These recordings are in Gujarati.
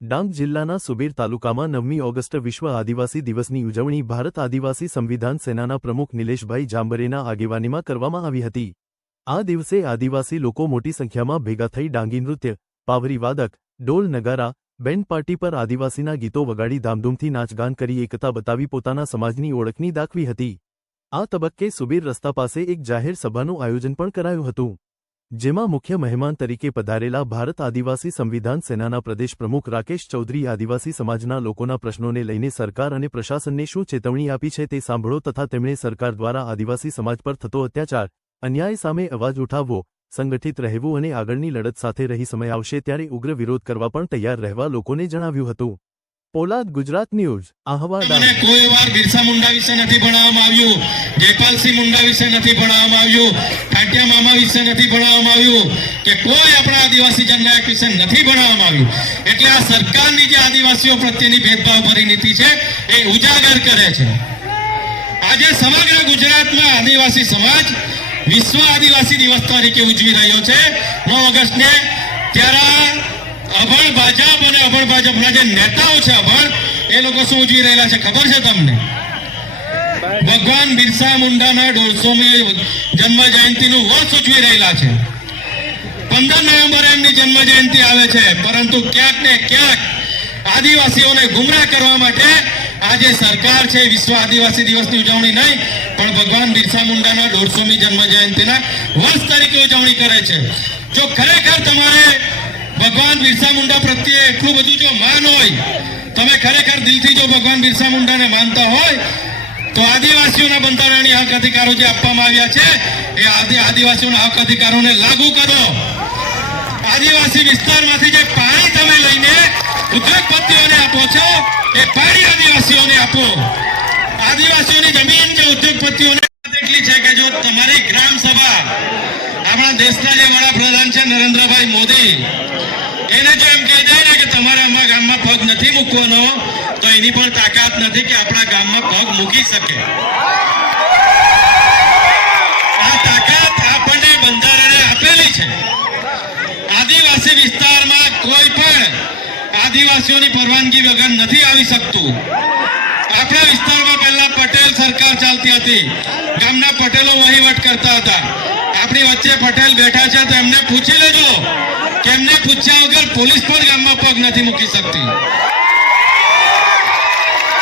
ડાંગ જિલ્લાના સુબીર તાલુકામાં નવમી ઓગસ્ટ વિશ્વ આદિવાસી દિવસની ઉજવણી ભારત આદિવાસી સંવિધાન સેનાના પ્રમુખ નિલેશભાઈ જાંબરેના આગેવાનીમાં કરવામાં આવી હતી. આ દિવસે આદિવાસી લોકો મોટી સંખ્યામાં ભેગા થઈ ડાંગી નૃત્ય, પાવરી વાદક ડોલ નગારા, બેન્ડ પાર્ટી પર આદિવાસીના ગીતો વગાડી ધામધૂમથી નાચગાન કરી એકતા બતાવી પોતાના સમાજની ઓળખની દાખવી હતી. આ તબક્કે સુબીર રસ્તા પાસે એક જાહેર સભાનું આયોજન પણ કરાયું હતું. જેમાં મુખ્ય મહેમાન તરીકે પધારેલા ભારત આદિવાસી સંવિધાન સેનાના પ્રદેશ પ્રમુખ રાકેશ ચૌધરી આદિવાસી સમાજના લોકોના પ્રશ્નોને લઈને સરકાર અને પ્રશાસનને શું ચેતવણી આપી છે તે સાંભળો તથા તેમણે સરકાર દ્વારા આદિવાસી સમાજ પર થતો અત્યાચાર, અન્યાય સામે અવાજ ઉઠાવવો, સંગઠિત રહેવું અને આગળની લડત સાથે રહી સમય આવશે ત્યારે ઉગ્ર વિરોધ કરવા પણ તૈયાર રહેવા લોકોને જણાવ્યું હતું. પોલાદ ગુજરાત ન્યૂઝ, આહવા મને કોઈ વાર બિરસા મુંડા વિશે નથી ભણાવવામાં આવ્યું, જયપાલસિંહ મુંડા વિશે નથી ભણાવવામાં આવ્યું ટાટિયા મામા વિશે નથી ભણાવવામાં આવ્યું, કે કોઈ આપણા આદિવાસી જનનાયક વિશે નથી ભણાવવામાં આવ્યું. એટલે આ સરકારની જે આદિવાસીઓ પ્રત્યેની ભેદભાવ ભરી નીતિ છે, એ ઉજાગર કરે છે. આજે સમગ્ર ગુજરાતમાં આદિવાસી સમાજ વિશ્વ આદિવાસી દિવસ તરીકે ઉજવી રહ્યો છે. નવ ઓગસ્ટને ત્યારે અભણ ભાજપ અને અભણ ભાજપના જે નેતાઓ છે અભણ, એ લોકો શું ઉજવી રહેલા છે? ખબર છે તમને? ભગવાન બિરસા મુંડાના દોઢસોમી જન્મ જયંતિનું વર્ષ ઉજવી રહેલા છે. પંદર નવેમ્બરે એમની જન્મ જયંતિ આવે છે. પરંતુ ક્યાંક ને ક્યાંક આદિવાસીઓને ગુમરાહ કરવા માટે આજે સરકાર છે, વિશ્વ આદિવાસી દિવસની ઉજવણી નહીં, પણ ભગવાન બિરસા મુંડાના દોઢસોમી જન્મ જયંતિના વર્ષ તરીકે ઉજવણી કરે છે. જો ખરેખર તમારે ભગવાન બિરસા મુંડા પ્રત્યે એટલું બધું જો માન હોય, તમે ખરેખર દિલથી જો ભગવાન બિરસા મુંડાને માનતા હોય, તો આદિવાસીઓના બંધારણીય હક અધિકારો જે આપવામાં આવ્યા છે, એ આદિવાસીઓના હક અધિકારોને લાગુ કરો. આદિવાસી વિસ્તારમાંથી જે પાણી તમે લઈને ઉદ્યોગપતિઓને આપો છો, એ પાણી આદિવાસીઓને આપો. આદિવાસીઓની જમીન જે ઉદ્યોગપતિઓને એટલી છે કે જો તમારી ગ્રામ સભા આપણા દેશના જે વડાપ્રધાન છે નરેન્દ્રભાઈ મોદી, એને જો એમ કહી દે ને કે તમારે ગામમાં પગ નથી મૂકવાનો, તો એની પણ તાકાત નથી કે આપણા ગામમાં પગ મૂકી શકે. આ તાકાત આપણને બંધારણે આપેલી છે. આદિવાસી વિસ્તારમાં કોઈ પણ આદિવાસીઓની પરવાનગી વગર નથી આવી શકતું આપણા વિસ્તારમાં પહેલા પટેલ સરકાર ચાલતી હતી. ગામના પટેલો વહીવટ કરતા હતા. આપણી વચ્ચે પટેલ બેઠા છે તો એમને પૂછી લેજો. કે પૂછ્યા વગર પોલીસ પણ ગામમાં પગ નથી મૂકી શકતી.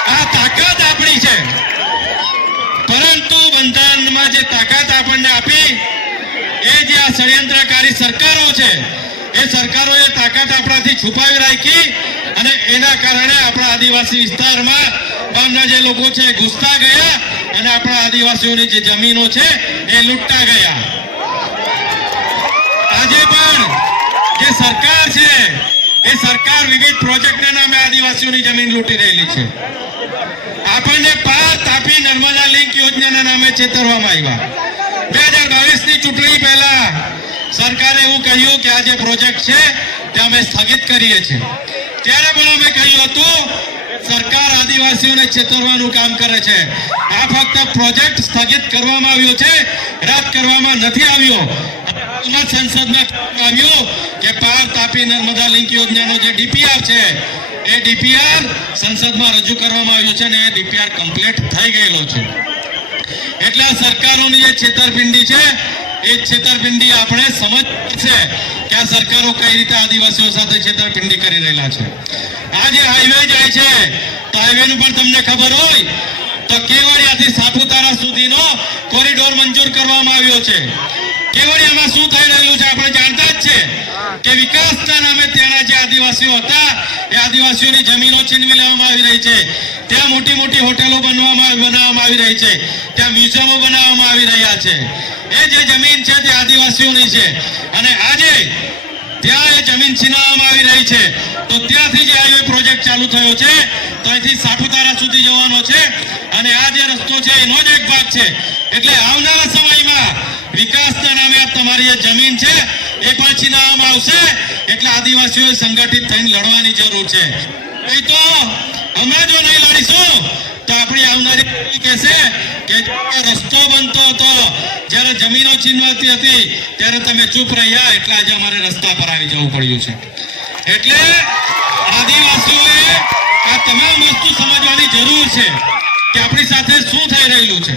આ તાકાત આપણી છે. પરંતુ બંધારણમાં જે તાકાત આપણને આપી, એ જે આ ષડયંત્રકારી સરકારો છે, એ સરકારોએ તાકાત આપણાથી છુપાવી રાખી અને એના કારણે આપણા આદિવાસી વિસ્તારમાં ગામના જે લોકો છે, ઘૂસતા ગયા અને આપણા આદિવાસીઓની જે જમીનો છે, એ લૂંટતા ગયા. આજે પણ જે સરકાર છે, એ સરકાર વિવિધ પ્રોજેક્ટના નામે આદિવાસીઓની જમીન લૂંટી રહેલી છે. આપણને પાસ તાપી નર્મદા લિંક યોજનાના નામે છેતરવામાં આવ્યા. બે હજાર બાવીસની ચૂંટણી પહેલા સરકારે એવું કહ્યું કે આ જે પ્રોજેક્ટ છે, તે અમે સ્થગિત કરીએ છીએ. ત્યારે પણ અમે કહ્યું હતું સરકાર આદિવાસીઓને છેતરવાનું કામ કરે છે. આ ફક્ત પ્રોજેક્ટ સ્થગિત કરવામાં આવ્યો છે. રદ કરવામાં નથી આવ્યો. હાલમાં સંસદમાં આવ્યું કે પાર તાપી નર્મદા લિંક યોજનાનો જે ડીપીઆર છે, એ ડીપીઆર સંસદમાં રજૂ કરવામાં આવ્યું છે અને એ ડીપીઆર કમ્પ્લીટ થઈ ગયેલો છે. એટલે સરકારોની જે છેતરપિંડી છે છેતરપિંડી આપણે સમજ છે કે આ સરકારો કઈ રીતે આદિવાસીઓ સાથે છેતરપિંડી કરી રહેલા છે. આ જે હાઈવે જાય છે, તો હાઈવેનું પણ તમને ખબર હોય, તો કેવડિયાથી સાપુતારા સુધીનો કોરિડોર મંજૂર કરવામાં આવ્યો છે. કેવડિયામાં શું થઈ રહ્યું છે આપણે જાણતા જ છે કે વિકાસના નામે ત્યાંના જે આદિવાસીઓ હતા એ આદિવાસીઓની જમીનો છીનવી લેવામાં આવી રહી છે. ત્યાં મોટી મોટી હોટેલો બનવામાં બનાવવામાં આવી રહી છે. ત્યાં મ્યુઝિયમો બનાવવામાં આવી રહ્યા છે. એ જે જમીન છે તે આદિવાસીઓની છે. અને આજે ત્યાં એ જમીન છીનવવામાં આવી રહી છે. તો ત્યાંથી જે હાઈવે પ્રોજેક્ટ ચાલુ થયો છે તો અહીંથી સાપુતારા સુધી જવાનો છે. અને આ જે રસ્તો છે એનો જ એક ભાગ છે. એટલે આવનારા સમયમાં વિકાસના નામે આ તમારી જમીન છે, એ પણ છીનવવામાં આવશે. એટલે આદિવાસીઓએ સંગઠિત થઈને લડવાની જરૂર છે. એ તો અમે જો નહીં લડીશું, તો આપણી આવનારી પેઢી કહેશે કે રસ્તો બનતો હતો, જ્યારે જમીનો છીનવાતી હતી, ત્યારે તમે ચૂપ રહ્યા, એટલે આજે અમારે રસ્તા પર આવી જવું પડ્યું છે. એટલે આદિવાસી વસ્તુ સમજવાની જરૂર છે કે આપણી સાથે શું થઈ રહેલું છે.